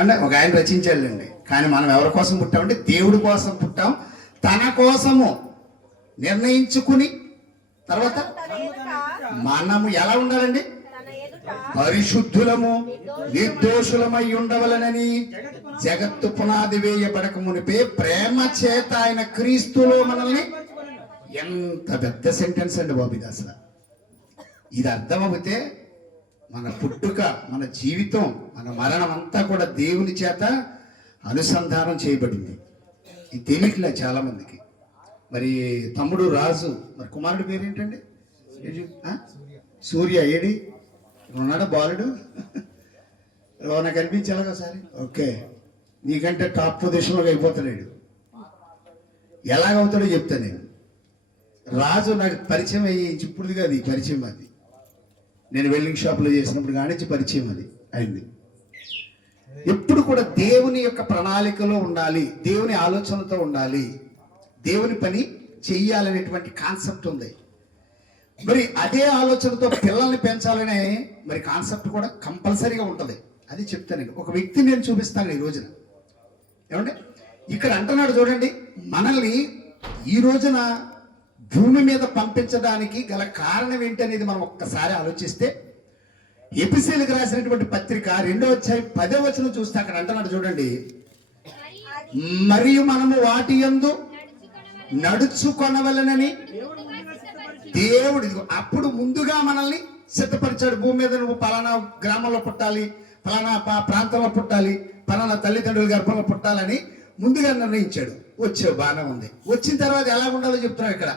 అంటే ఒక ఆయన రచించాడండి. కానీ మనం ఎవరి కోసం పుట్టామంటే దేవుడి కోసం పుట్టాం. తన కోసము నిర్ణయించుకుని తర్వాత మనము ఎలా ఉండాలండి? పరిశుద్ధులము నిర్దోషులమై ఉండవలనని జగత్తు పునాది వేయబడక మునిపే ప్రేమ చేత ఆయన క్రీస్తులో మనల్ని. ఎంత పెద్ద సెంటెన్స్ అండి బాబు ఇది. అసలు ఇది అర్థమవుతే మన పుట్టుక, మన జీవితం, మన మరణం అంతా కూడా దేవుని చేత అనుసంధానం చేయబడింది. ఇది తెలియట్లే చాలా మందికి. మరి తమ్ముడు రాజు, మరి కుమారుడి పేరు ఏంటండి? సూర్య. ఏడి ఉన్నాడా బాలుడు? నాకు అనిపించాలి ఒకసారి. ఓకే, నీకంటే టాప్ పొజిషన్లో అయిపోతాడు. ఎలాగవుతాడో చెప్తా నేను. రాజు నాకు పరిచయం అయ్యి ఇప్పుడుది కాదు ఈ పరిచయం, అది నేను వెల్డింగ్ షాప్లో చేసినప్పుడు కానించి పరిచయం అది అయింది. ఎప్పుడు కూడా దేవుని యొక్క ప్రణాళికలో ఉండాలి, దేవుని ఆలోచనతో ఉండాలి, దేవుని పని చెయ్యాలనేటువంటి కాన్సెప్ట్ ఉంది. మరి అదే ఆలోచనతో పిల్లల్ని పెంచాలనే మరి కాన్సెప్ట్ కూడా కంపల్సరీగా ఉంటుంది. అది చెప్తాను నేను. ఒక వ్యక్తిని నేను చూపిస్తాను ఈ రోజున. ఏమంటే ఇక్కడ అంటున్నాడు చూడండి, మనల్ని ఈ రోజున భూమి మీద పంపించడానికి గల కారణం ఏంటనేది మనం ఒక్కసారి ఆలోచిస్తే, ఎపిసీలకు రాసినటువంటి పత్రిక 2వ అధ్యాయం 10వ వచనం చూస్తే అక్కడ అంటున్నాడు చూడండి, మరియు మనము వాటి యందు నడుచుకొనవలనని దేవుడు అప్పుడు ముందుగా మనల్ని సిద్ధపరిచాడు. భూమి మీద నువ్వు పలానా గ్రామంలో పుట్టాలి, పలానా ప్రాంతంలో పుట్టాలి, పలానా తల్లిదండ్రుల గర్భంలో పుట్టాలని ముందుగా నిర్ణయించాడు. వచ్చే బాగానే ఉంది. వచ్చిన తర్వాత ఎలా ఉండాలో చెప్తున్నాడు ఇక్కడ.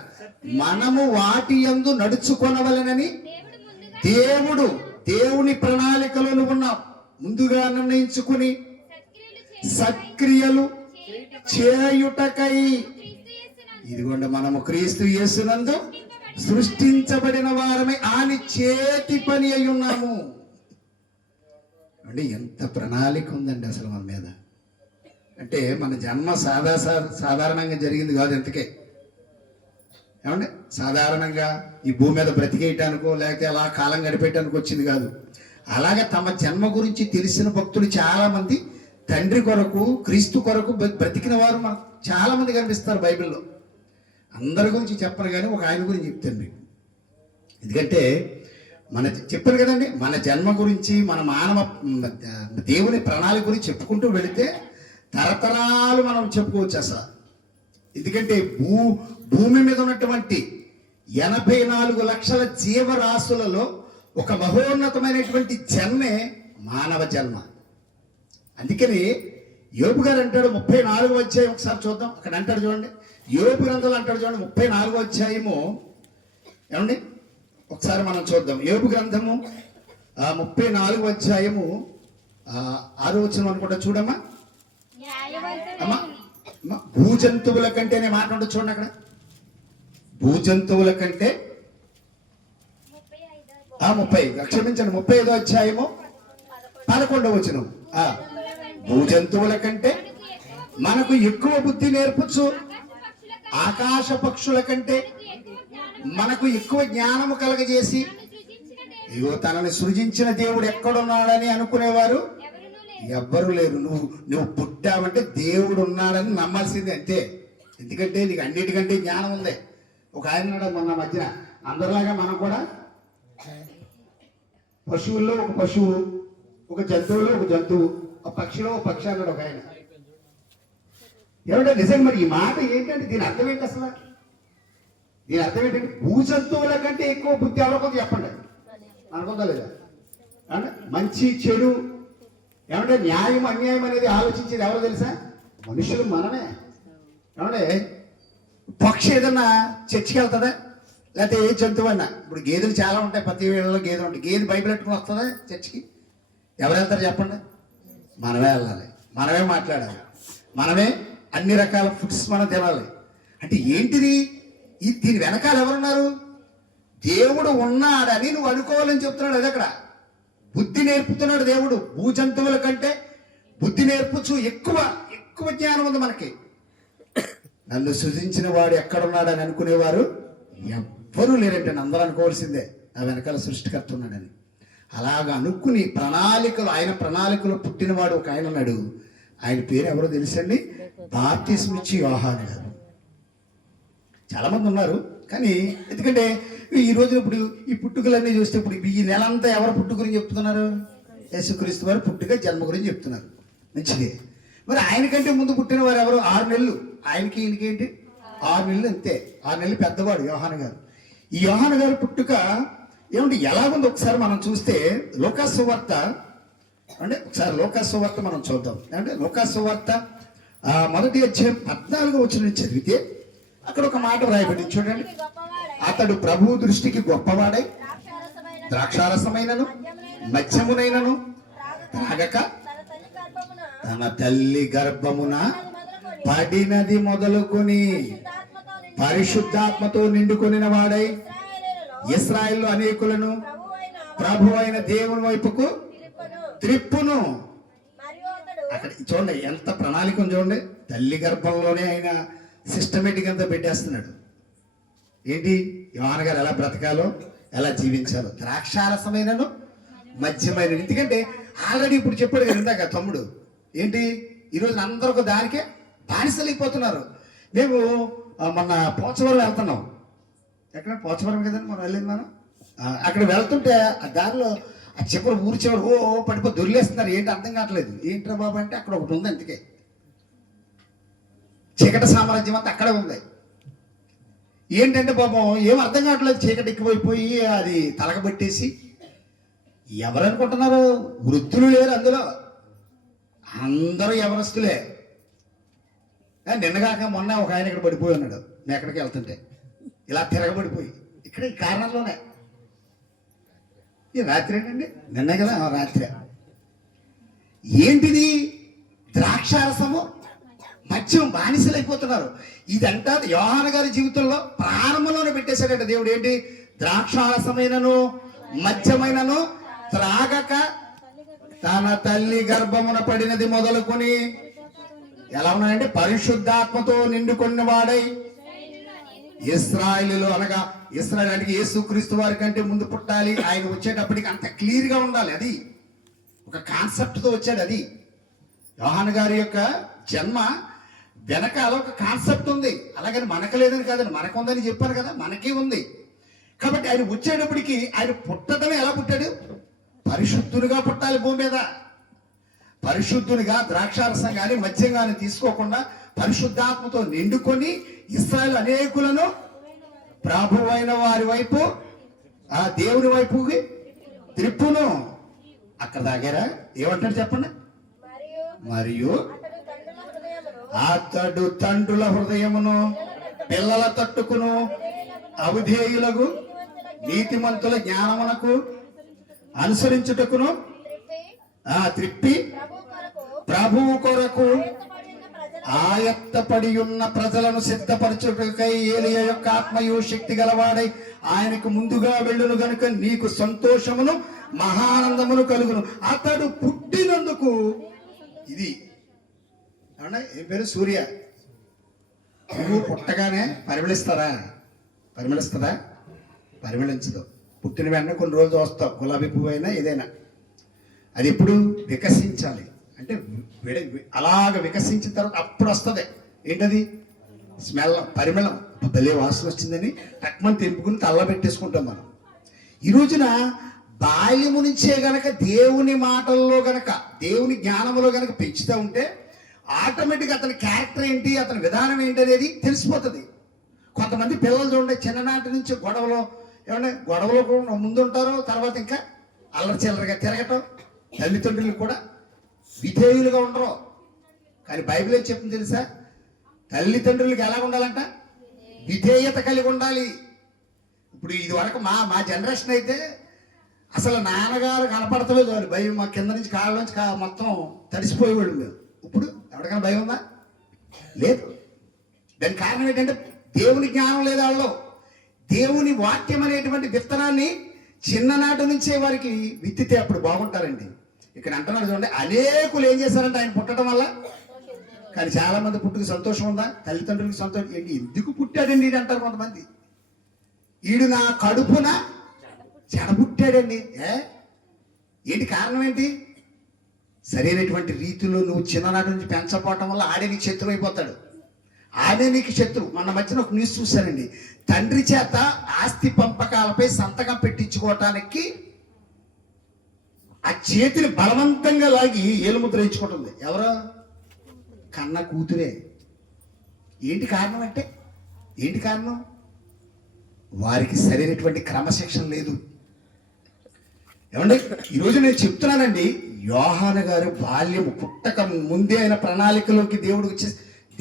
మనము వాటి యందు నడుచుకొనవలనని దేవుని ప్రణాళికలో నువ్వు ఉన్నావు. ముందుగా నిర్ణయించుకుని సత్క్రియలు చేయుటకై ఇదిగోండి మనము క్రీస్తు యేసునందు సృష్టించబడిన వారమే ఆయన చేతి పని అయి ఉన్నాము. అంటే ఎంత ప్రణాళిక ఉందండి అసలు మన మీద. అంటే మన జన్మ సాధారణంగా జరిగింది కాదు. ఎంతకే ఏమండి సాధారణంగా ఈ భూమి మీద బ్రతికేయటానికో లేకపోతే అలా కాలం గడిపేయటానికి వచ్చింది కాదు. అలాగే తమ జన్మ గురించి తెలిసిన భక్తులు చాలా మంది తండ్రి కొరకు క్రీస్తు కొరకు బ్రతికిన వారు మనకు చాలా మంది కనిపిస్తారు బైబిల్లో. అందరి గురించి చెప్పను కానీ ఒక ఆయన గురించి చెప్తాను మీకు. ఎందుకంటే చెప్పాను కదండి, మన జన్మ గురించి మన మానవ దేవుని ప్రణాళిక గురించి చెప్పుకుంటూ వెళితే తరతరాలు మనం చెప్పుకోవచ్చు అసలు. ఎందుకంటే భూమి మీద ఉన్నటువంటి 84 లక్షల జీవరాశులలో ఒక మహోన్నతమైనటువంటి జన్మే మానవ జన్మ. అందుకని యోబు గారు అంటాడు 34వ అధ్యాయం ఒకసారి చూద్దాం. అక్కడ అంటాడు చూడండి, యోబు గ్రంథంలో అంటాడు చూడండి 34వ అధ్యాయము. ఏమండి ఒకసారి మనం చూద్దాం. యోబు గ్రంథము 34వ అధ్యాయము 6వ వచనం అనుకుంటా. చూడమ్మా అమ్మా, భూజంతువుల కంటే అనే మాట ఉంటుంది చూడండి అక్కడ. భూజంతువుల కంటే 35 క్షమించండి 35వ అధ్యాయము 11వ వచనం. భూజంతువుల కంటే మనకు ఎక్కువ బుద్ధి నేర్పచ్చు, ఆకాశ పక్షుల కంటే మనకు ఎక్కువ జ్ఞానము కలగజేసి ఇగో తనని సృజించిన దేవుడు ఎక్కడున్నాడని అనుకునేవారు ఎవ్వరూ లేరు. నువ్వు పుట్టావంటే దేవుడు ఉన్నాడని నమ్మాల్సిందే అంతే. ఎందుకంటే నీకు అన్నిటికంటే జ్ఞానం ఉంది. ఒక ఆయన మొన్న మధ్యన అందరిలాగా మనం కూడా పశువుల్లో ఒక పశువు, ఒక జంతువులో ఒక జంతువు, ఒక పక్షిలో ఒక పక్షి అన్నాడు ఒక ఆయన. ఏమంటే నిజంగా మరి ఈ మాట ఏంటంటే దీని అర్థం ఏంటి అసలు? దీని అర్థం ఏంటంటే భూజంతువుల కంటే ఎక్కువ బుద్ధి ఎవరికొంత చెప్పండి అనుకుందా లేదా? అంటే మంచి చెడు ఏమంటే న్యాయం అన్యాయం అనేది ఆలోచించేది ఎవరో తెలుసా? మనుషులు మనమే. ఏమంటే పక్షి ఏదన్నా చర్చికి వెళ్తుందా? లేకపోతే ఏ జంతువు అన్నా, ఇప్పుడు గేదెలు చాలా ఉంటాయి, ప్రతి వేళలో గేదెలు ఉంటాయి. గేదె బైబిల్ పెట్టుకుని వస్తుందా చర్చికి? ఎవరు వెళ్తారు చెప్పండి? మనమే వెళ్ళాలి, మనమే మాట్లాడాలి, మనమే అన్ని రకాల ఫుడ్స్ మనం తినాలి. అంటే ఏంటిది? దీని వెనకాల ఎవరున్నారు? దేవుడు ఉన్నాడని నువ్వు అనుకోవాలని చెప్తున్నాడు. అది అక్కడ బుద్ధి నేర్పుతున్నాడు దేవుడు. భూజంతువుల కంటే బుద్ధి నేర్పుచు ఎక్కువ జ్ఞానం ఉంది మనకి. నన్ను సృజించిన వాడు ఎక్కడున్నాడని అనుకునేవారు ఎవ్వరూ లేరంటే అందరూ అనుకోవాల్సిందే ఆ వెనకాల సృష్టికర్త ఉన్నాడని. అలాగ అనుకుని ప్రణాళికలు, ఆయన ప్రణాళికలో పుట్టినవాడు ఒక ఆయన ఉన్నాడు. ఆయన పేరు ఎవరో తెలుసండి? బాప్తిస్మిచ్చి యోహాను గారు. చాలామంది ఉన్నారు, కానీ ఎందుకంటే ఈ రోజు ఇప్పుడు ఈ పుట్టుకలన్నీ చూస్తే ఇప్పుడు ఈ నెలంతా ఎవరు పుట్టు గురించి చెప్తున్నారు? యేసుక్రీస్తు వారు పుట్టుక జన్మ గురించి చెప్తున్నారు. మంచిదే. మరి ఆయనకంటే ముందు పుట్టిన వారు ఎవరు? 6 నెలలు. ఆయనకి ఈయనకేంటి 6 నెలలు, అంతే. 6 నెలలు పెద్దవాడు యోహాను గారు. ఈ యోహాను గారు పుట్టుక ఏమంటే ఎలాగుంది ఒకసారి మనం చూస్తే లూకాసు సువార్త, అంటే ఒకసారి లూకాసు సువార్త మనం చూద్దాం. అంటే లూకాసు సువార్త 1వ అధ్యాయం 14వ వచనం నుంచి చదివితే అక్కడ ఒక మాట రాయబడింది చూడండి. అతడు ప్రభువు దృష్టికి గొప్పవాడై ద్రాక్షారసమైనను మద్యమునైనను త్రాగక తన తల్లి గర్భమున పడినది మొదలుకొని పరిశుద్ధాత్మతో నిండుకొనిన వాడై ఇశ్రాయేలు అనేకులను ప్రభు అయిన దేవుని వైపుకు త్రిప్పును. అక్కడ చూడండి ఎంత ప్రణాళిక చూడండి. తల్లి గర్భంలోనే ఆయన సిస్టమేటిక్ అంతా పెట్టేస్తున్నాడు. ఏంటి? యోహాను గారు ఎలా బ్రతకాలో, ఎలా జీవించాలో, ద్రాక్షారసమైనను మద్యమైన. ఎందుకంటే ఆల్రెడీ ఇప్పుడు చెప్పాడు కదా ఇందాక తమ్ముడు, ఏంటి ఈరోజు అందరూ దానికే బానిసలైపోతున్నారు. మేము మొన్న పోచవరం వెళ్తున్నాం. ఎక్కడ? పోచవరం కదండి మనం వెళ్ళింది. మనం అక్కడ వెళ్తుంటే ఆ దారిలో ఆ చివరి ఊరి చివరి పడిపోయి దొరిలేస్తున్నారు. ఏంటి అర్థం కావట్లేదు. ఏంట్రా బాబు అంటే అక్కడ ఒకటి ఉంది, అందుకే చీకటి సామ్రాజ్యం అంతా అక్కడే ఉంది. ఏంటంటే పాపం ఏం అర్థం కావట్లేదు. చీకటి ఎక్కువైపోయి అది తలకబెట్టేసి ఎవరనుకుంటున్నారు? వృద్ధులు లేరు అందులో, అందరూ యవనస్తులే. నిన్నగాక మొన్న ఒక ఆయన ఇక్కడ పడిపోయి ఉన్నాడు. నేను ఎక్కడికి వెళ్తుంటే ఇలా తిరగబడిపోయి ఇక్కడ ఈ కారణంలోనే. ఈ రాత్రేనండి, నిన్న కదా రాత్రి. ఏంటిది? ద్రాక్షారసము మద్యం బానిసలైపోతున్నారు. ఇదంతా యోహాను గారి జీవితంలో ప్రారంభంలోనే పెట్టేశాడంట దేవుడు. ఏంటి? ద్రాక్షారసమైనను మద్యమైనను త్రాగక తన తల్లి గర్భమున పడినది మొదలుకొని ఎలా ఉన్నాయంటే పరిశుద్ధాత్మతో నిండుకున్న వాడై ఇశ్రాయేలు, అనగా ఇశ్రాయేలు అంటే యేసుక్రీస్తు వారి కంటే ముందు పుట్టాలి. ఆయన వచ్చేటప్పటికి అంత క్లియర్ గా ఉండాలి. అది ఒక కాన్సెప్ట్ తో వచ్చాడు. అది యోహాను గారి యొక్క జన్మ వెనకాల ఒక కాన్సెప్ట్ ఉంది. అలాగని మనకు లేదని కాదని, మనకు ఉందని చెప్పాను కదా, మనకి ఉంది. కాబట్టి ఆయన వచ్చేటప్పటికి ఆయన పుట్టడమే ఎలా పుట్టాడు? పరిశుద్ధునిగా పుట్టాలి భూమి మీద. పరిశుద్ధునిగా ద్రాక్షారసం కానీ మద్యం కానీ తీసుకోకుండా పరిశుద్ధాత్మతో నిండుకొని ఇశ్రాయేలు అనేకులను ప్రభువైన వారి వైపు, ఆ దేవుని వైపుకి త్రిప్పును. అక్కడ దాగారా? ఏమంటారు చెప్పండి. మరియు అతడు తండ్రుల హృదయమును పిల్లల తట్టుకును అవిధేయులకు నీతిమంతుల జ్ఞానమునకు అనుసరించుటకును త్రిప్పి ప్రభువు కొరకు ఆయత్తపడి ఉన్న ప్రజలను సిద్ధపరచుటకై ఏలియా యొక్క ఆత్మయు శక్తి గలవాడై ఆయనకు ముందుగా వెళ్ళును గనుక నీకు సంతోషమును మహానందమును కలుగును. అతడు పుట్టినందుకు ఇది ఏమన్నా ఏం పేరు? సూర్య. పువ్వు పుట్టగానే పరిమళిస్తుందా? పరిమళించదు. పుట్టిన వెంటనే కొన్ని రోజులు వస్తావు. గులాబీ పువ్వు అయినా ఏదైనా అది ఎప్పుడు వికసించాలి అంటే అలాగ వికసించిన తర్వాత అప్పుడు వస్తుంది. ఏంటది? స్మెల్, పరిమళం. భలే వాసన వచ్చిందని టక్మని తెంపుకుని తల్ల పెట్టేసుకుంటాం మనం. ఈ రోజున బాల్యము నుంచే గనక దేవుని మాటల్లో గనక, దేవుని జ్ఞానంలో గనక పెంచుతూ ఉంటే ఆటోమేటిక్గా అతని క్యారెక్టర్ ఏంటి, అతని విధానం ఏంటి అనేది తెలిసిపోతుంది. కొంతమంది పిల్లలు చూడండి, చిన్ననాటి నుంచి గొడవలో కూడా ముందుంటారు, తర్వాత ఇంకా అల్లరి చిల్లరగా తిరగటం. తల్లిదండ్రులు కూడా విధేయులుగా ఉండరు. కానీ బైబిల్ ఏం చెప్తుంది తెలుసా? తల్లిదండ్రులకి ఎలా ఉండాలంట? విధేయత కలిగి ఉండాలి. ఇప్పుడు ఇది వరకు మా జనరేషన్ అయితే అసలు నాన్నగారు కనపడతలేదు. వాళ్ళు భయం, మా కింద నుంచి కాళ్ళ నుంచి మొత్తం తడిసిపోయేవాళ్ళు మేము. ఇప్పుడు ఎవరికైనా భయం ఉందా? లేదు. దానికి కారణం ఏంటంటే దేవుని జ్ఞానం లేదు వాళ్ళలో. దేవుని వాక్యం అనేటువంటి విత్తనాన్ని చిన్ననాటి నుంచే వారికి విత్తితే అప్పుడు బాగుంటారండి. ఇక్కడ అంటున్నారు చూడండి, అనేకులు ఏం చేశారంటే ఆయన పుట్టడం వల్ల. కానీ చాలా మంది పుట్టుకు సంతోషం ఉందా? తల్లిదండ్రులకు సంతోషం ఏంటి? ఎందుకు పుట్టాడండి ఇది అంటారు కొంతమంది. ఈడు నా కడుపున చెడబుట్టాడండి. ఏంటి కారణం ఏంటి? సరైనటువంటి రీతిలో నువ్వు చిన్ననాటి నుంచి పెంచకపోవటం వల్ల ఆడే నీకు శత్రువు అయిపోతాడు. ఆడే నీకు శత్రువు. మన మధ్యన ఒక న్యూస్ చూశానండి, తండ్రి చేత ఆస్తి పంపకాలపై సంతకం పెట్టించుకోవటానికి ఆ చేతిని బలవంతంగా లాగి ఏలుముద్ర ఇచ్చుకుంటుంది. ఎవరో? కన్న కూతురే. ఏంటి కారణం అంటే? ఏంటి కారణం? వారికి సరైనటువంటి క్రమశిక్షణ లేదు. ఏమండి, ఈరోజు నేను చెప్తున్నానండి, యోహాను గారు బాల్యం పుట్టక ముందే ఆయన ప్రణాళికలోకి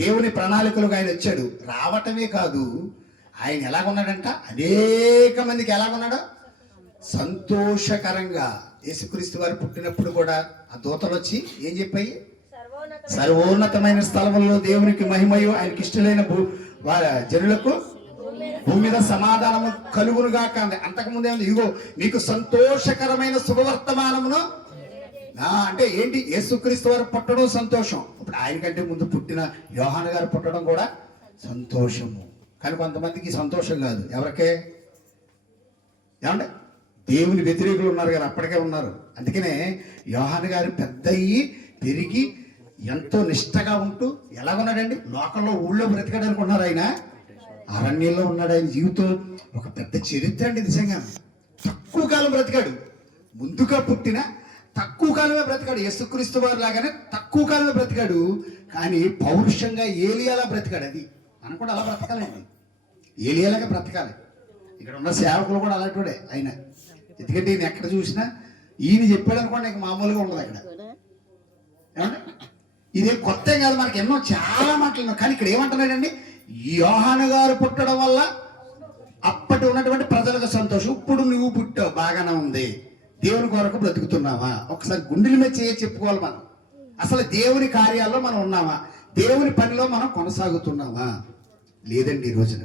దేవుని ప్రణాళికలోకి ఆయన వచ్చాడు. రావటమే కాదు, ఆయన ఎలాగున్నాడంట, అనేక మందికి ఎలాగున్నాడో సంతోషకరంగా. యేసుక్రీస్తు వారు పుట్టినప్పుడు కూడా ఆ దూతలు వచ్చి ఏం చెప్పాయి? సర్వోన్నతమైన స్థలములో దేవునికి మహిమయు, ఆయనకి ఇష్టలైన జనులకు భూమి మీద సమాధానము కలుగునుగా కాంది. అంతకుముందే ఉంది, ఇగో మీకు సంతోషకరమైన శుభవర్తమానమును. అంటే ఏంటి? యేసుక్రీస్తు వారు పుట్టడం సంతోషం. ఇప్పుడు ఆయనకంటే ముందు పుట్టిన యోహాను గారు పుట్టడం కూడా సంతోషము. కానీ కొంతమందికి సంతోషం కాదు. ఎవరికే? ఏమంటే దేవుని వ్యతిరేకులు ఉన్నారు కదా, అప్పటికే ఉన్నారు. అందుకనే యోహాను గారు పెద్ద అయ్యి పెరిగి ఎంతో నిష్టగా ఉంటూ ఎలాగున్నాడండి? లోకంలో ఊళ్ళో బ్రతికాడనుకు ఉన్నారు, ఆయన అరణ్యంలో ఉన్నాడు. ఆయన జీవితం ఒక పెద్ద చరిత్ర అండి. నిజంగా తక్కువ కాలం బ్రతికాడు. ముందుగా పుట్టిన తక్కువ కాలమే బ్రతికాడు. యేసుక్రీస్తు వారు లాగానే తక్కువ కాలమే బ్రతికాడు. కానీ పౌరుషంగా ఏలియాలా బ్రతికాడు. అది మనం కూడా అలా బ్రతకాలండి, ఏలియాలాగా బ్రతకాలి. ఇక్కడ ఉన్న సేవకులు కూడా అలాంటి ఆయన. ఎందుకంటే ఈయన ఎక్కడ చూసినా ఈయన చెప్పాడు అనుకోండి, ఇంక మామూలుగా ఉండదు అక్కడ. ఏమంటే ఇదే కొత్త కాదు, మనకి ఎన్నో చాలా మాటలు. కానీ ఇక్కడ ఏమంటున్నాడండి? యోహాను గారు పుట్టడం వల్ల అప్పటి ఉన్నటువంటి ప్రజలకు సంతోషం. ఇప్పుడు నువ్వు పుట్టావు, బాగానే ఉంది, దేవుని కొరకు బ్రతుకుతున్నావా? ఒకసారి గుండెల మీద చెప్పుకోవాలి మనం. అసలు దేవుని కార్యాల్లో మనం ఉన్నామా? దేవుని పనిలో మనం కొనసాగుతున్నామా? లేదండి. ఈ రోజున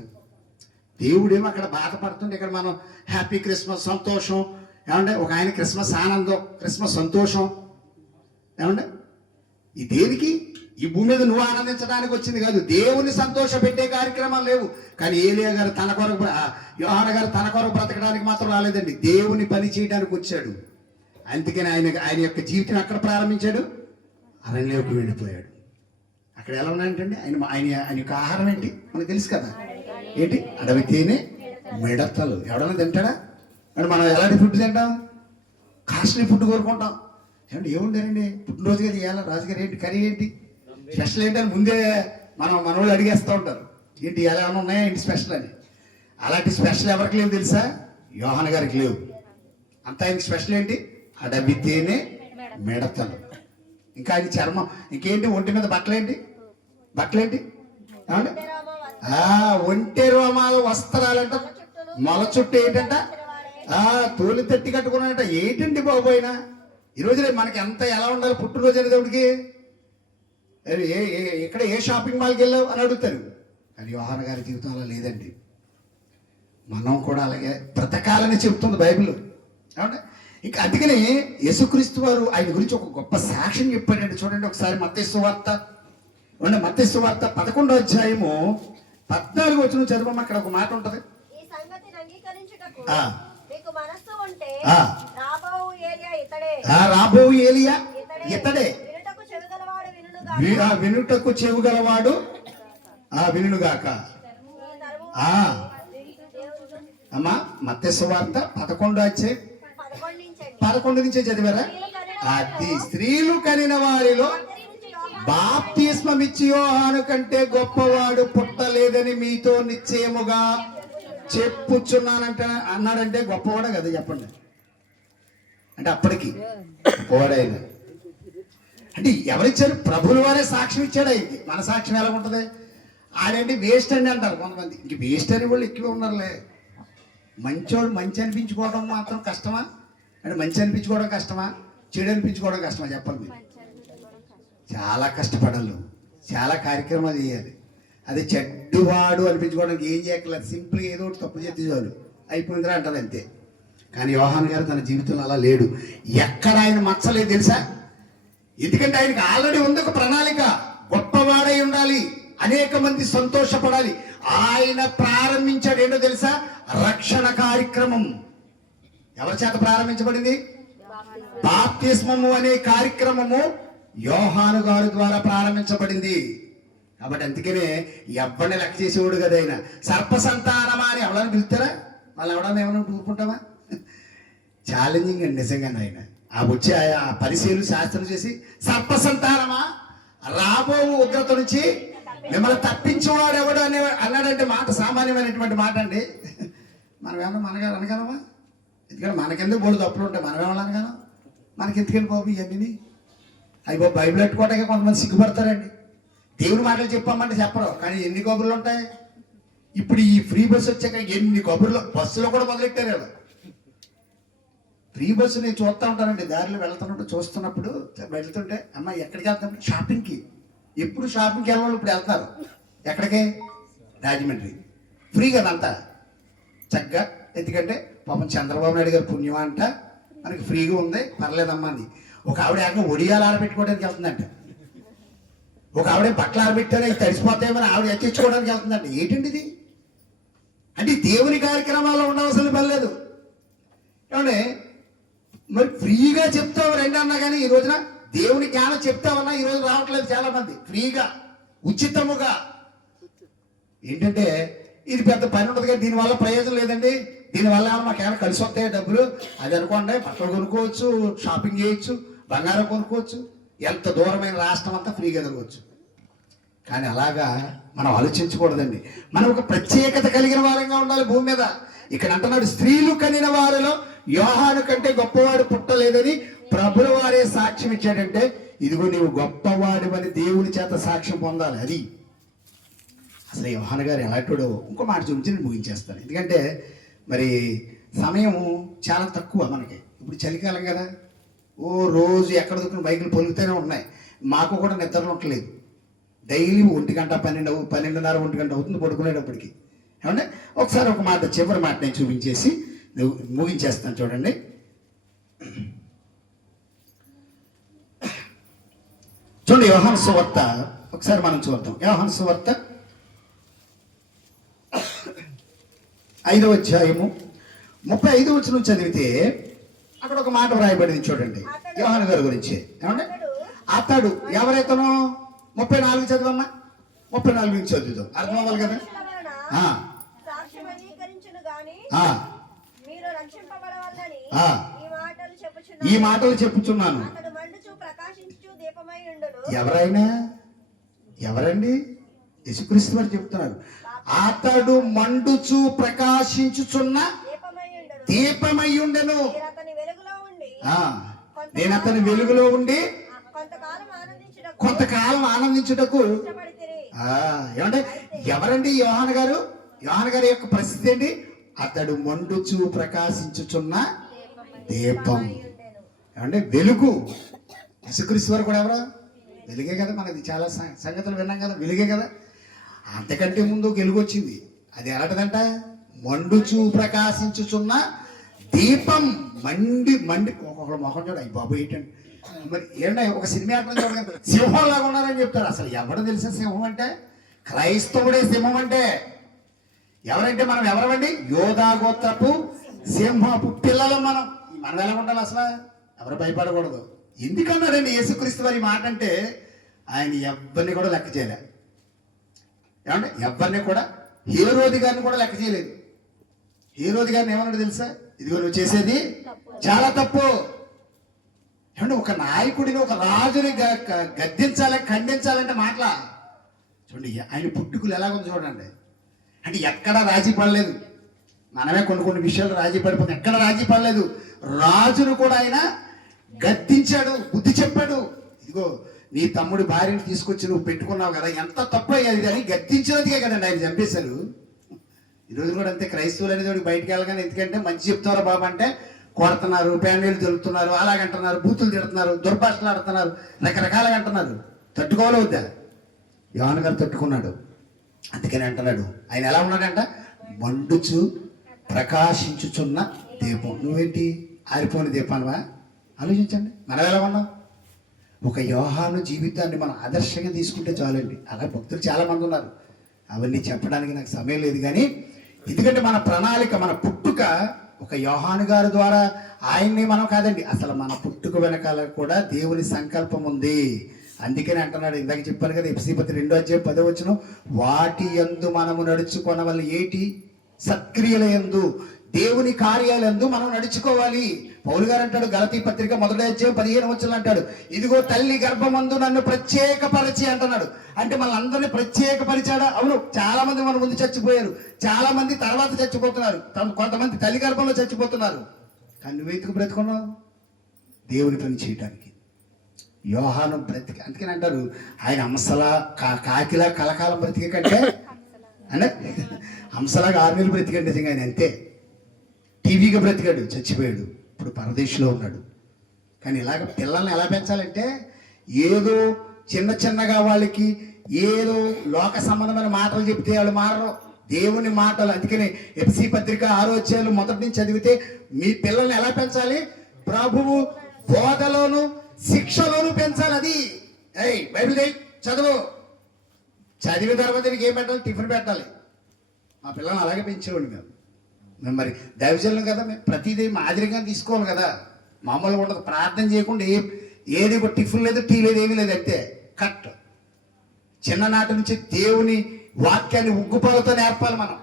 దేవుడేమో అక్కడ బాధపడుతుంటే ఇక్కడ మనం హ్యాపీ క్రిస్మస్ సంతోషం. ఏమంటే ఒక ఆయన క్రిస్మస్ ఆనందం, క్రిస్మస్ సంతోషం. ఏమంటే ఈ దేనికి? ఈ భూమి మీద నువ్వు ఆనందించడానికి వచ్చింది కాదు. దేవుని సంతోష పెట్టే కార్యక్రమాలు లేవు. కానీ ఏలియా గారు తన కొరకు, యోహాను గారు తన కొరకు బ్రతకడానికి మాత్రం రాలేదండి, దేవుని పని చేయడానికి వచ్చాడు. అందుకని ఆయన యొక్క జీవితం అక్కడ ప్రారంభించాడు, అరణ్యంలోకి వెళ్ళిపోయాడు. అక్కడ ఎలా ఉన్నాయంటండి? ఆయన యొక్క ఆహారం ఏంటి మనకు తెలుసు కదా. ఏంటి? అడవి తేనె, మిడతలు. ఎవడన్నా తింటాడా? అంటే మనం ఎలాంటి ఫుడ్ తింటాం? కాస్ట్లీ ఫుడ్ కోరుకుంటాం. ఏమంటే ఏముండారండి పుట్టినరోజు కదా ఇవాళ, రాజుగారు ఏంటి కర్రీ ఏంటి స్పెషల్ ఏంటని ముందే మనోళ్ళు అడిగేస్తూ ఉంటారు. ఏంటి ఎలా ఏమైనా ఉన్నాయా ఏంటి స్పెషల్ అని. అలాంటి స్పెషల్ ఎవరికి లేవు తెలుసా? యోహాను గారికి లేవు. అంతా ఆయనకి స్పెషల్ ఏంటి? అడవి తేనె, మిడతలు. ఇంకా ఆయన చర్మం, ఇంకేంటి ఒంటి మీద బట్టలేంటి? ఏమంటే ఒంటె రోమాల వస్త్రాలంట, మొల చుట్టూ ఏంటంట, తోలి తట్టి కట్టుకున్నాడంట. ఏంటండి బాబోయినా ఈరోజు మనకి ఎంత ఎలా ఉండాలి పుట్టినరోజు అనేది? దేవుడికి ఇక్కడ ఏ షాపింగ్ మాల్కి వెళ్ళావు అని అడుగుతారు. కానీ యోహాను గారి జీవితం అలా లేదండి. మనం కూడా అలాగే బ్రతకాలని చెప్తుంది బైబిల్. ఏమంటే ఇంకా అందుకని యేసుక్రీస్తు వారు ఆయన గురించి ఒక గొప్ప సాక్ష్యం చెప్పాడండి. చూడండి ఒకసారి మత్తయి సువార్త 11వ అధ్యాయము 14వ వచనం చదువు. అక్కడ ఒక మాట ఉంటది. రాబో ఏలియా ఇతడే, వినుటకు చెవుగలవాడు వినుగాక. అమ్మా మత్తయి సువార్త 11 నుంచే చదివారా? అది స్త్రీలు కనిన వారిలో బాప్తిస్మం ఇచ్చి యోహాను కంటే గొప్పవాడు పుట్టలేదని మీతో నిశ్చయముగా చెప్పుచున్నానంటే అన్నాడంటే గొప్పవాడే కదా చెప్పండి. అంటే అప్పటికి గొప్పవాడైనా అంటే ఎవరిచ్చారు? ప్రభుల వారే సాక్ష్యం ఇచ్చాడు. అయింది మన సాక్ష్యం ఎలా ఉంటుంది? ఆడండి వేస్ట్ అండి అంటారు కొంతమంది. ఇంక వేస్ట్ అని వాళ్ళు ఎక్కువ ఉన్నారులే. మంచోడు మంచి అనిపించుకోవడం మాత్రం కష్టమా? అంటే మంచి అనిపించుకోవడం కష్టమా, చెడు అనిపించుకోవడం కష్టమా చెప్పండి? చాలా కష్టపడాలి, చాలా కార్యక్రమాలు చేయాలి. అది చెడ్డువాడు అనిపించుకోవడానికి ఏం చేయక్కర్లేదు. సింపుల్గా ఏదో ఒకటి తప్పు చేస్తే చాలు, అయిపోయిందిరా అంటారు అంతే. కానీ యోహాను గారు తన జీవితంలో అలా లేడు. ఎక్కడ ఆయన మచ్చలేదు తెలుసా? ఎందుకంటే ఆయనకి ఆల్రెడీ ఉంది ఒక ప్రణాళిక. గొప్పవాడై ఉండాలి, అనేక మంది సంతోషపడాలి. ఆయన ప్రారంభించాడు ఏంటో తెలుసా? రక్షణ కార్యక్రమం. ఎవరి చేత ప్రారంభించబడింది? బాప్తిస్మము అనే కార్యక్రమము యోహాను గారి ద్వారా ప్రారంభించబడింది. కాబట్టి అందుకనే ఎవరిని లెక్క చేసేవాడు కదా ఆయన. సర్పసంతానమా అని ఎవరైనా పిలుస్తారా? వాళ్ళు ఎవడన్నా ఏమైనా ఊరుకుంటామా? ఛాలెంజింగ్ అండి నిజంగానే. ఆయన వచ్చి ఆ పరిశీలన శాస్త్రం చేసి సర్పసంతానమా, రాబో ఉగ్రత నుంచి మిమ్మల్ని తప్పించేవాడు ఎవడు అనే అన్నాడంటే మాట సామాన్యమైనటువంటి మాట అండి. మనం ఏమన్నా అనగలమా? ఎందుకంటే మనకెందుకు బోడు తప్పులు ఉంటాయి, మనం ఏమన్నా అనగలం? మనకి ఎందుకని బాబు ఇవన్నీ? అవి బాబు బైబిల్ పెట్టుకోవడానికి కొంతమంది సిగ్గుపడతారండి. దేవుని మాటలు చెప్పామంటే చెప్పరు, కానీ ఎన్ని కబుర్లు ఉంటాయి. ఇప్పుడు ఈ ఫ్రీ బస్సు వచ్చాక ఎన్ని కబుర్లు, బస్సులో కూడా మొదలెట్టారు కదా. ఫ్రీ బస్సు నేను చూస్తూ ఉంటానండి, దారిలో వెళ్తున్నప్పుడు చూస్తున్నప్పుడు వెళ్తుంటే అమ్మ ఎక్కడికి వెళ్తాం? షాపింగ్కి. ఎప్పుడు షాపింగ్కి వెళ్ళాలి, ఇప్పుడు వెళ్తారు. ఎక్కడికి? రాజమండ్రి. ఫ్రీ కదా అంతా చక్కగా. ఎందుకంటే పాపం చంద్రబాబు నాయుడు గారు పుణ్యం అంట, మనకి ఫ్రీగా ఉంది పర్లేదమ్మా అని. ఒక ఆవిడ ఏకంగా ఒడియాలు ఆరబెట్టుకోవడానికి వెళ్తుందంట. ఒక ఆవిడ బట్టలు ఆరబెట్టారు, అవి తడిసిపోతాయమని ఆవిడ ఎత్తించుకోవడానికి వెళ్తుందంట. ఏంటండి ఇది? అంటే దేవుని కార్యక్రమాల్లో ఉండవలసిన పని లేదు. ఏమంటే మరి ఫ్రీగా చెప్తావు రండి అన్నా కానీ ఈ రోజున దేవుని జ్ఞానం చెప్తామన్నా ఈ రోజు రావట్లేదు చాలా మంది. ఫ్రీగా ఉచితముగా ఏంటంటే ఇది పెద్ద పని ఉండదు కానీ దీనివల్ల ప్రయోజనం లేదండి. దీనివల్ల మాకేమైనా కలిసి వస్తాయి డబ్బులు అది అనుకోండి. బట్టలు కొనుక్కోవచ్చు, షాపింగ్ చేయొచ్చు, బంగారం కొనుక్కోవచ్చు, ఎంత దూరమైన రాష్ట్రం అంతా ఫ్రీగా తిరగవచ్చు. కానీ అలాగా మనం ఆలోచించకూడదండి. మనం ఒక ప్రత్యేకత కలిగిన వారంగా ఉండాలి భూమి మీద. ఇక్కడ అంటున్నాడు స్త్రీలు కనిన వారిలో యోహాను కంటే గొప్పవాడు పుట్టలేదని ప్రభుల వారే సాక్ష్యం ఇచ్చాడంటే ఇదిగో నీవు గొప్పవాడివని దేవుని చేత సాక్ష్యం పొందాలి. అది అసలు యోహాను గారు ఎలాంటివాడో ఇంకో మాట చూపించి నేను ముగించేస్తాను. ఎందుకంటే మరి సమయం చాలా తక్కువ మనకి. ఇప్పుడు చలికాలం కదా, ఓ రోజు ఎక్కడ దొరికిన బైకులు పొలుగుతూనే ఉన్నాయి. మాకు కూడా నిద్రలు ఉండలేదు. డైలీ 1 గంట 12:30 1 గంట అవుతుంది పడుకునేటప్పటికి. ఏమంటే ఒకసారి ఒక మాట, చివరి మాట నేను చూపించేసి ముగించేస్తాను. చూడండి, చూడండి యోహాను సువార్త ఒకసారి మనం చూద్దాం. యోహాను సువార్త 5వ అధ్యాయము 35వ వచనం చదివితే అక్కడ ఒక మాట వ్రాయబడింది. చూడండి యోహాను గారి గురించి. ఏమంటే అతడు ఎవరైతేనో 34 చదివమ్మా, 34 నుంచి చదువుతాం, అర్థం అవ్వాలి కదా. ఈ మాటలు చెప్పుచున్నాను. ఎవరండి? యేసుక్రీస్తు వారు చెప్తున్నారు. అతడు మండుచు ప్రకాశించుచున్న దీపమై ఉండెను. నేను అతని వెలుగులో ఉండి కొంతకాలం ఆనందించుటకు. ఏమంటే ఎవరండి యోహాను గారు? యోహాను గారి యొక్క పరిస్థితి ఏంటి? అతడు మండుచు ప్రకాశించుచున్న దీపం. ఏమంటే వెలుగు. యేసుక్రీస్తు వారు కూడా ఎవరో వెలుగే కదా. మనది చాలా సంగతులు విన్నాం కదా, వెలుగే కదా. అంతకంటే ముందు వెలుగు వచ్చింది. అది ఎలాంటిదంట? మండుచు ప్రకాశించుచున్న దీపం. మండి ఒక్కొక్కరు మొహం చూడ, బాబు ఏంటండి మరి ఏంటంటే ఒక సినిమా యాక్టర్ చూడగలరు, సింహం లాగా ఉన్నారని చెప్తారు. అసలు ఎవరు తెలిసిన సింహం అంటే? క్రైస్తవుడే సింహం అంటే. ఎవరంటే మనం ఎవరమండి? యోధా గోత్రపు సింహపు పిల్లలు మనం. మనం ఎలా ఉండాలి అసలు? ఎవరు భయపడకూడదు. ఎందుకన్నాడండి యేసుక్రీస్తు వారి మాట అంటే ఆయన ఎవరిని కూడా లెక్క చేయలే. ఏమంటే ఎవరిని కూడా, హేరోది గారిని కూడా లెక్క చేయలేదు. హేరోది గారిని ఏమన్నాడు తెలుసా? ఇదిగో నువ్వు చేసేది చాలా తప్పు. ఏమంటే ఒక నాయకుడిని, ఒక రాజుని గద్దించాలి, ఖండించాలంటే మాటలా. చూడండి ఆయన పుట్టుకులు ఎలాగుంది చూడండి. అంటే ఎక్కడ రాజీ పడలేదు. మనమే కొన్ని విషయాలు రాజీ పడిపోతాం. ఎక్కడ రాజీ పడలేదు. రాజును కూడా ఆయన గద్దించాడు, బుద్ధి చెప్పాడు. ఇదిగో నీ తమ్ముడి భార్యను తీసుకొచ్చి నువ్వు పెట్టుకున్నావు కదా, ఎంత తప్పు అయ్యేది అని గద్దించినదిగా కదండి ఆయన చంపేశారు. ఈరోజు కూడా అంతే. క్రైస్తవులు అనేది బయటికి వెళ్ళగానే ఎందుకంటే మంచి చెప్తారా బాబు అంటే కొడుతున్నారు, ప్యాండీలు తెలుపుతున్నారు, అలాగంటున్నారు, బూతులు తిడుతున్నారు, దుర్భాషలు ఆడుతున్నారు, రకరకాలుగా అంటున్నారు. తట్టుకోవాలి వద్దా? యోహాను గారు తట్టుకున్నాడు. అందుకని అంటున్నాడు ఆయన ఎలా ఉన్నాడంట? మండుచు ప్రకాశించుచున్న దీపం. నువ్వేంటి ఆరిపోని దీపానువా? ఆలోచించండి, మనం ఎలా ఉన్నాం? ఒక యోహాను జీవితాన్ని మనం ఆదర్శంగా తీసుకుంటే చాలండి. అలా భక్తులు చాలా మంది ఉన్నారు, అవన్నీ చెప్పడానికి నాకు సమయం లేదు. కానీ ఎందుకంటే మన ప్రణాళిక, మన పుట్టుక ఒక యోహాను గారి ద్వారా ఆయన్ని మనం కాదండి, అసలు మన పుట్టుక వెనకాల కూడా దేవుని సంకల్పం ఉంది. అందుకని అంటున్నాడు, ఇందాక చెప్పాను కదా, ఎఫెసీయులు 2:10 వాటి యందు మనము నడుచుకొనవలెను. ఏటి? సత్క్రియల యందు, దేవుని కార్యాలందు మనం నడుచుకోవాలి. పౌలు గారు అంటాడు గలతీ పత్రిక 1:15 అంటాడు, ఇదిగో తల్లి గర్భమందు నన్ను ప్రత్యేకపరిచి అంటున్నాడు. అంటే మన అందరినీ ప్రత్యేకపరిచాడా? అవును. చాలా మంది మన ముందు చచ్చిపోయారు, చాలా మంది తర్వాత చచ్చిపోతున్నారు, కొంతమంది తల్లి గర్భంలో చచ్చిపోతున్నారు. కానీ నువ్వెందుకు బ్రతుకున్నావు? దేవుని పని చేయడానికి. యోహాను బ్రతికి, అందుకని అంటారు ఆయన హంసలా కాకిలా కలకాలం బ్రతికే కంటే అంటే హంసలాగా 6 నెలలు బ్రతికండి. నిజంగా ఆయన అంతే. టీవీగా బ్రతికాడు, చచ్చిపోయాడు, ఇప్పుడు పరదేశంలో ఉన్నాడు. కానీ ఇలాగ పిల్లల్ని ఎలా పెంచాలంటే ఏదో చిన్నగా వాళ్ళకి ఏదో లోక సంబంధమైన మాటలు చెప్తే వాళ్ళు మారరు. దేవుని మాటలు. అందుకని ఎఫెసీ పత్రిక 6 మొదటి నుంచి చదివితే మీ పిల్లల్ని ఎలా పెంచాలి? ప్రభువు బోధలోను శిక్షలోను పెంచాలి. అది బైబిల్ చదువు, చదివిన తర్వాత నీకు ఏం పెట్టాలి? టిఫిన్ పెట్టాలి. మా పిల్లల్ని అలాగే పెంచేవాడు మేము. మరి దైవజనులు కదా, మేము ప్రతిదీ మాదిరిగా తీసుకోవాలి కదా. మామూలుగా ఉండదు. ప్రార్థన చేయకుండా ఏది ఒక టిఫిన్ లేదు, టీ లేదు, ఏమీ లేదు, అంతే కట్. చిన్ననాటి నుంచి దేవుని వాక్యాన్ని ఉగ్గుపాలతో నేర్పాలి మనం.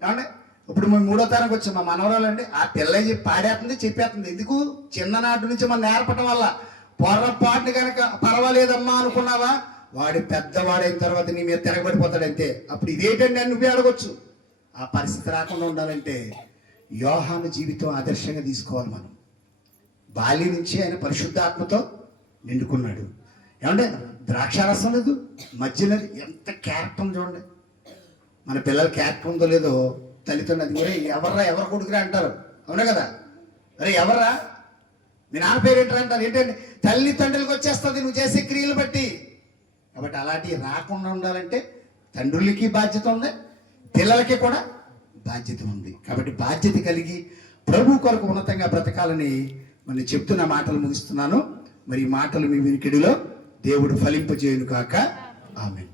ఏమంటే ఇప్పుడు మేము 3వ తరగతికి వచ్చాం. మా మనవరాలు అండి, ఆ పిల్ల పాడేస్తుంది, చెప్పేస్తుంది. ఎందుకు? చిన్ననాటి నుంచి మనం నేర్పడం వల్ల. పొరపాటుని కనుక పర్వాలేదమ్మా అనుకున్నావా, వాడి పెద్దవాడైన తర్వాత నీ మీద తిరగబడిపోతాడు అంతే. అప్పుడు ఇదేంటండి అని నువ్వే అడగొచ్చు. ఆ పరిస్థితి రాకుండా ఉండాలంటే యోహాను జీవితం ఆదర్శంగా తీసుకోవాలి మనం. బాల్యం నుంచి ఆయన పరిశుద్ధాత్మతో నిండుకున్నాడు. ఏమంటే ద్రాక్షారసం లేదు, మధ్య లేదు, ఎంత క్యారెక్టర్ చూడండి. మన పిల్లల క్యారెక్టర్ ఉందో లేదో తల్లిదండ్రులు అది ఎవరు కొడుకురా అంటారు. అవునా కదా? అరే ఎవర్రా, మీ నాన్న పేరు ఏంటరా అంటారు. ఏంటంటే తల్లిదండ్రులకు వచ్చేస్తుంది నువ్వు చేసే క్రియలు బట్టి. కాబట్టి అలాంటివి రాకుండా ఉండాలంటే తండ్రులకి బాధ్యత ఉంది, పిల్లలకి కూడా బాధ్యత ఉంది. కాబట్టి బాధ్యత కలిగి ప్రభు కొరకు ఉన్నతంగా బ్రతకాలని మరి చెప్తున్న మాటలు ముగిస్తున్నాను. మరి ఈ మాటలు మీ వినికిడిలో దేవుడు ఫలింపజేయును కాక. ఆమేన్.